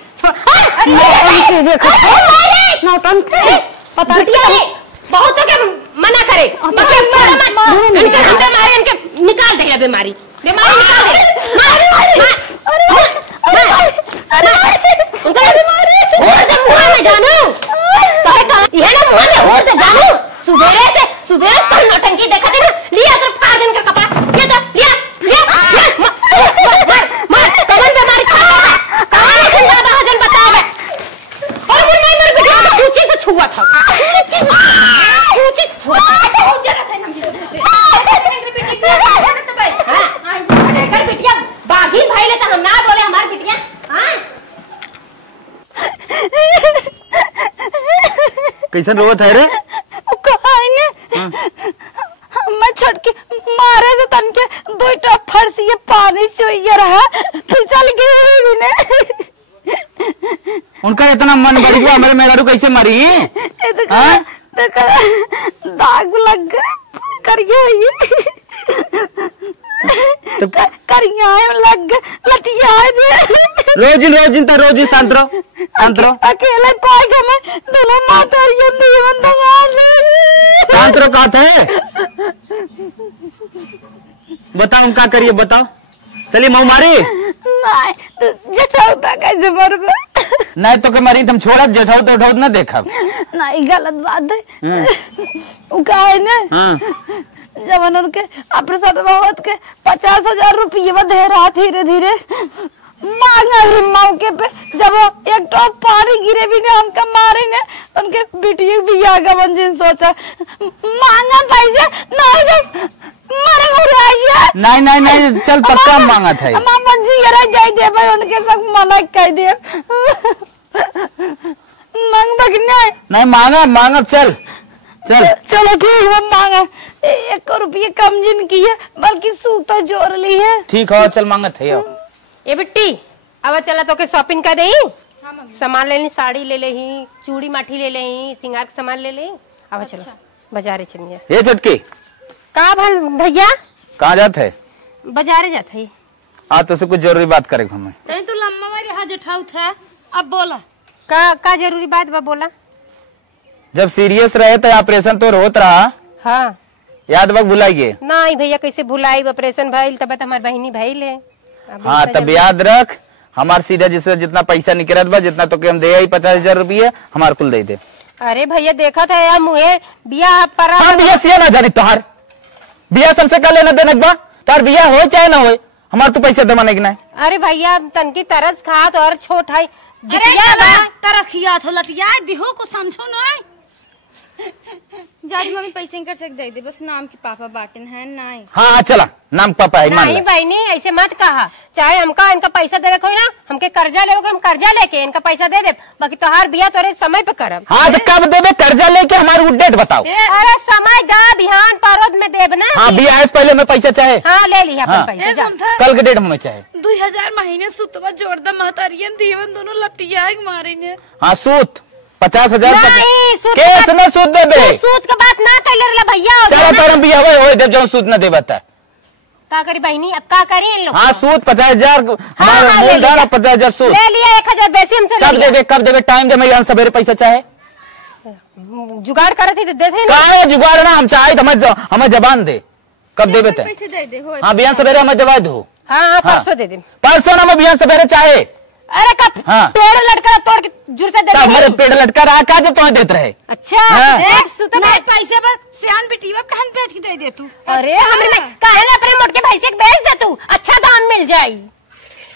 नौटंकी पता नहीं बहुत के मना करे मारे इनके निकाल दे बीमारी निकाल दे सुबह से नौटंकी देखा थे ना लिया कर फाड़ दिन का कपड़ा लिया कमन बीमारी हजन बताओ और वो नहीं मेरे बेटे ऊंची से छुआ था बिटिया बागी भाई ले तो हम ना बोले हमारी बिटिया कैसे रोवत है रे? मैं छोड़ के मारे से तन के 2 टप फरसी पानी चोइए रहा फिसल गई ने उनका इतना मन बढ़ गया मेरे मेहरू कैसे मरी? दाग लग गए करिए करिया लग लटिया रोज शांत रहो अकेले पाएगा मैं दोनों माता शांत रहो कहा थे बताओ क्या करिए बताओ चलिए मऊ मारी जटाउता कैसे मरबे नहीं तो के मरी तुम छोड़ा जठाऊ तो उठाऊ ना देखा नहीं गलत बात है वो का है ना जब उनके ऑपरेशन बहुत के 50,000 रुपये दे रहा धीरे धीरे मांगा ही मौके पे जब एक टॉप पानी गिरे भी ने हमका मारे ने उनके बेटी बिया का मंजिल सोचा मांगा पैसे नहीं मारे मुराइया नहीं चल पक्का मांगा था मामा जी यरा जाई दे भाई उनके सब मना कह दे मांग बगना नहीं मांगा चल चलो ठीक है मांगा 1 रुपये कम जिन की है बल्कि सूता जोड़ ली है ठीक है चल मांगा थे ये बिट्टी अब चला तो के शॉपिंग कर दे सामान ले ली साड़ी ले ले ही चूड़ी माठी ले ले ही सिंगार का सामान ले ले अब चलो बाजारे चलिए। ये चटकी का भैया कहाँ जाते है? बाजारे जाते है आज तो से कुछ जरूरी बात करे हमें नहीं तो लम्बा वाली यहाँ जठाऊ था अब बोला का जरूरी बात बा बोला। जब सीरियस रहे तो ऑपरेशन तो होत रहा हाँ याद वक्त भुलाइए नहीं भैया कैसे भुलाई ऑपरेशन भाई तब हमारी बहनी भाई ले हाँ तब याद रख हमार सीधा जिससे जितना पैसा निकलत बा जितना तो के हम दे 50,000 रुपये हमार कुल दे दे। अरे भैया देखा था यार मुहे बिया पर हाँ बिया सिया ना जानी तोहार बिया सबसे का लेना देना बा तार बिया हो चाहे ना हो हमार तो पैसा दमाने की नहीं। अरे भैया तनकी तरस खा तो और छोट है तरस खिया थो लटिया दिहो को समझो नहीं जाजी मम्मी पैसे कर सक दे बस नाम के पापा बाटन है नहीं। हाँ चला नाम पापा है नहीं बहनी ऐसे मत कहा चाहे हमका इनका पैसा देवे कोई ना हमके कर्जा लेवे हम कर्जा लेके इनका पैसा दे दे बाकी तोहार बिया तोरे समय पे करब। हाँ तो कब देवे कर्जा लेके हमारे डेट बताओ। अरे समय दा बिहान पारोद में देब ना। हाँ बिया से पहले मैं पैसा चाहे हाँ ले लिया पैसा कल के डेट में चाहे 2000 महीने सुतवा जोड़ दा महतारियन दीवन दोनों लटिया मारे ने। हाँ सूत 50,000 नहीं, सूद केस में सूद दे दे। सूद के बात ना कर ले भैया। चलो तोरम भी हो देव जो सूद न दे बता का करी बहनी, अब का करी इन लोग। हाँ सूद 50,000 हमारा मूल धन और 50,000 सूद ले लिया, 1,000 बेसी हमसे कब देवे टाइम दे। मैं यहाँ सवेरे पैसा चाहे जुगाड़ करे थी तो देते कहा जुगाड़ ना हम चाहे हमें जबान दे कब देवे थे। पैसे दे दे हो। हाँ बिहान सवेरे हमें दवा दो। हाँ परसों दे दे। परसों ना मैं बिहान सवेरे चाहे। अरे कब हाँ। पेड़ लटका तोड़ के जुड़ते दे हमारे पेड़ लटका रहा का जब तुम्हें देते रहे। अच्छा हाँ। पैसे पर सियान बेटीवा कहन बेच के दे दे तू। अरे हमरे में काहे ना अपने मोट के भैंसे के बेच दे तू, अच्छा दाम मिल जाई।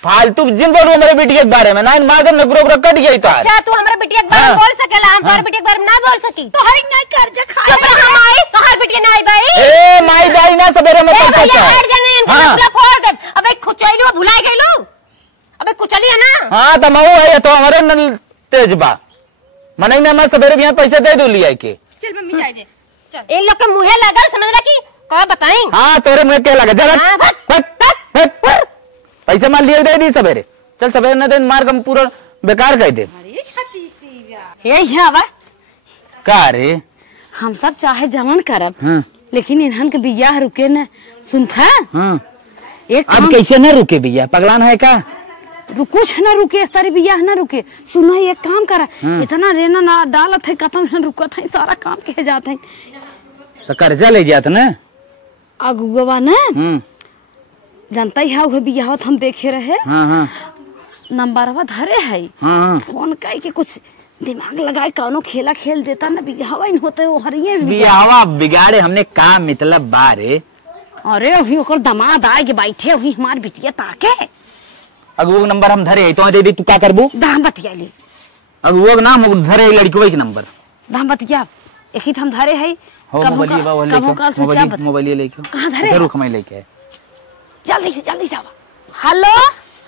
फालतू जिन बोल मेरे बिटिया के बारे में ना मागर नगरो कट गई तो अच्छा तू हमारे बिटिया के बारे में बोल सकेला, हम तोहर बिटिया के बारे में ना बोल सकी। तो हर नहीं कर्जा खा चुप रह माई, तोहर बिटिया ना आई भाई। ए माई जाई ना सवेरे में पैसा भैया चाहे। हट जाने इनका मतलब फोड़ दे। अबे खुचैलो भुला गइलो, अबे कुचलिया ना। हाँ तो मऊ है तो हमारे नल तेजबा मने ना मैं सवेरे बिहान पैसे दे दो लिया के। चल मम्मी जाए दे। चल इन लोग के मुंहे लगा समझ रहा की का बताई। हाँ तोरे मुझे क्या लगा जरा पैसे मान लिए दे दी सवेरे। चल सवेरे न दे मार कम पूरा बेकार कह दे। का रे हम सब चाहे जमन करब हाँ। लेकिन इन्हन के बियाह रुके न सुनता। हाँ। एक अब कैसे न रुके भैया पगलान है का। कुछ न रुके इस तरह बियाह न रुके। सुनो एक काम करा इतना रेना ना डालत है खत्म न रुकत है सारा काम कहे जाते हैं तो कर्जा ले जात न अगुआ न जानता ही है बियाह हम देखे रहे। हाँ हाँ नंबरवा धरे है। हाँ फोन कह के कुछ दिमाग लगाए कौनो खेला खेल देता ना बियाह नहीं होते वो हरिये बियाहवा बिगाड़े हमने का मतलब बारे। अरे अभी ओकर दामाद आए के बैठे हुई हमार बिटिया ताके अगुआ नंबर हम धरे तो दे दी तू का करबू। दाम बतिया ली अगुआ नाम धरे लड़की के नंबर दाम बतिया एक ही हम धरे है। हो मोबाइल लेके कहाँ धरे जरूर कमाई लेके जल्दी से हेलो।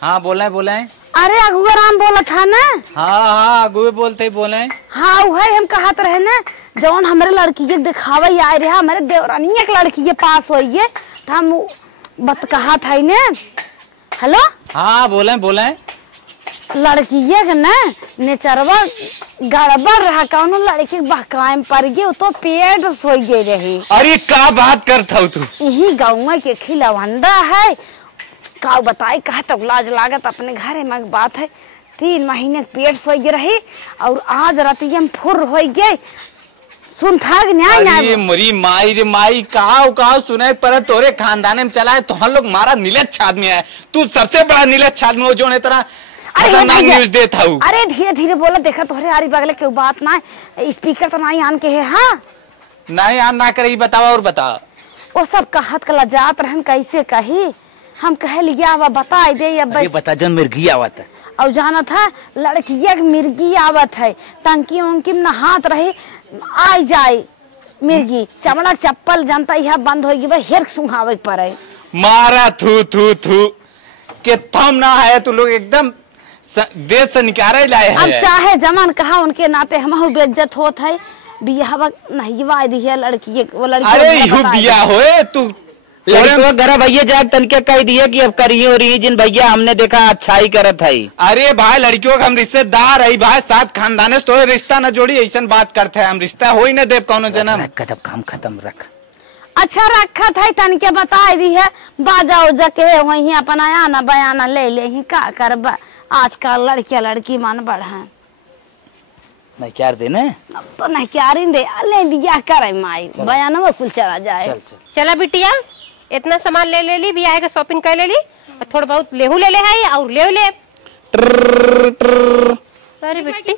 हाँ बोला है। अरे अगुआ राम बोला था ना। हाँ अगुए बोलते ही बोले। हाँ वही हम कहत रहे ना जौन हमारे लड़की के दिखावे आए रहे हमारे देवरानी एक लड़की के पास हुई तो हम बत कहा था ने। हेलो हाँ बोले लड़की के ना नेचरवा गड़बड़ रहा कौनो लड़की बहकाए पड़ गई तो पेट सोई गई रही। अरे का बात करता तू। यही गाँव के खिलवंदा है का बताए कहा तो लाज लागत अपने घर में बात है 3 महीने पेट सोई रही और आज रात हम फुर हो गए सुन था न्याय मरी माई रे माई काव सुनाई पर तोरे खानदान में चला है तो हम लोग मारा नीलच्छ आदमी है। तू सबसे बड़ा नीलच्छ आदमी हो जो ने तरह न्यूज देता हूँ। अरे धीरे धीरे बोला देखा तोहरे आरी बगले के बात ना स्पीकर तो नहीं आन के है। हाँ नहीं आन ना करे बतावा और बता वो सब कहत कला जात रहन कैसे कही हम कहे लिया बता दे अब बता जन मिर्गी आवत है और जाना था लड़किया मिर्गी आवत है टंकी उनकी नहात रही आ जाए मिर्गी चमड़ा चप्पल जनता यह बंद होगी भाई हेर सुहावे पड़े मारा थू के थम ना है तू लोग एकदम देश से निकाले लाए हैं। अब चाहे जमान कहा उनके नाते हम बेइज्जत होत है बियाह नहीं वाय दी है लड़की वो लड़की। अरे यू बियाह होए तू घर भैया जाग तन क्या कह दिया कि अब करिए हो रही जिन भैया हमने देखा अच्छाई करत है। अरे भाई लड़कियों का हम रिश्तेदार है भाई साथ खानदान से तो रिश्ता न जोड़ी ऐसा बात करते हैं हम रिश्ता हो ही न देव कौनो जन्म कदम काम खत्म रख। अच्छा रखा था तन के बता दी है बाजा उजा के वही अपना आना बयाना ले ले ही का कर आजकल लड़की मन बढ़ा नहीं क्या देने अब तो नहीं क्या दे ले बियाह करे माई बयान में कुल चला जाए। चला बिटिया इतना सामान ले ली बियाह के शॉपिंग कर ले ली थोड़ा बहुत लेहू ले है और ले अरे बिट्टी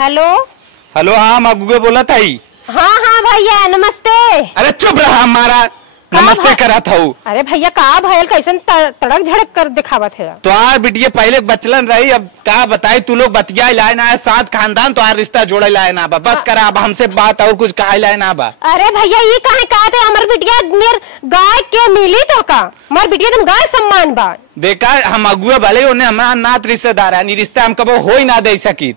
हेलो हाँ मगुए बोला था ही। हाँ भैया नमस्ते। अरे चुप रहा हमारा नमस्ते करा था। अरे भैया का भयल कैसन तड़क झड़क कर दिखावत है तो यार बिटिया पहले बचलन रही अब का बताई तू लोग बतिया लाए ना है साथ खानदान तो रिश्ता जोड़े लाए ना बा बस करा अब हमसे बात और कुछ कहा लाए ना बा। अरे भैया ये कहे कहा थे हमार बिटिया मेर गाय के मिली तो का हमार बिटिया तुम गाय सम्मान बा देखा हम अगुआ भले उन्हें हमारा नात रिश्तेदार है रिश्ता हम कबो हो ही ना दे सकी।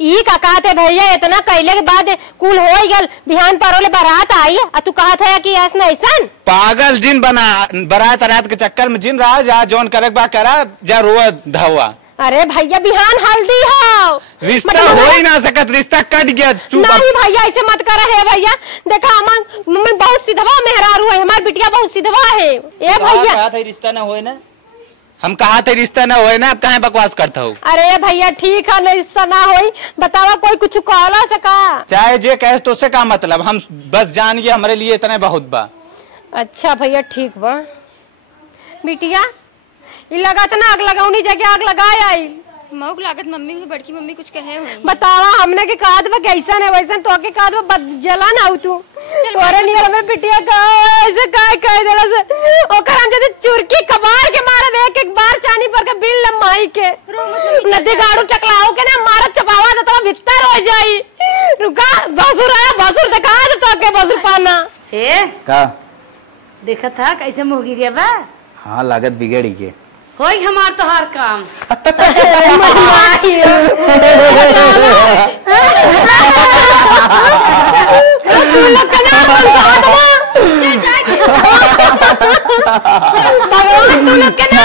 ई का कहते भैया इतना कहले के बाद कुल हो गल बिहान परोले बारात आई तू कहा था कि ऐसा ऐसा पागल जिन बना बारात रात के चक्कर में जिन रहा जा जौन करे बा करा जा रोआ धावा अरे भैया बिहान हल्दी हो रिश्ता हो ही ना सकत, रिश्ता कट गया। नहीं भैया ऐसे मत कर रहे भैया, देखा हम बहुत सीधवा मेहरारू है, हमारी बिटिया बहुत सीधवा है। ए भैया कहा था रिश्ता ना होए ना, हम कहा थे रिश्ता ना होए ना, अब कहाँ बकवास करता हूँ। अरे भैया ठीक है, रिश्ता ना होई, बतावा कोई कुछ कहला सका। चाहे जे कहे तो से का मतलब, हम बस जान गए हमारे लिए इतने बहुत बा। अच्छा भैया ठीक बा। बिटिया ये लगत ना आग लगाऊनी जगह आग लगाए आई मौक लागत मम्मी हुई, बड़की मम्मी कुछ कहे हुई। बतावा हमने के काद में कैसा है वैसा तो के काद में जला ना हो तू तोरे नहीं हमें बिटिया का ऐसे काय कह देला से ओकर हम जदी चुरकी कबार के मारे एक बार चानी पर के बिल लम्माई के नदी गाड़ू चकलाओ के ना मारत चपावा तो भीतर हो जाई। रुका बसुर आया, बसुर दिखा दे तो के बसुर पाना ए का देखा था कैसे मुंह गिरिया बा। हाँ लागत बिगड़ी के होई हमार तो हर काम। भगवान तू लोग के ना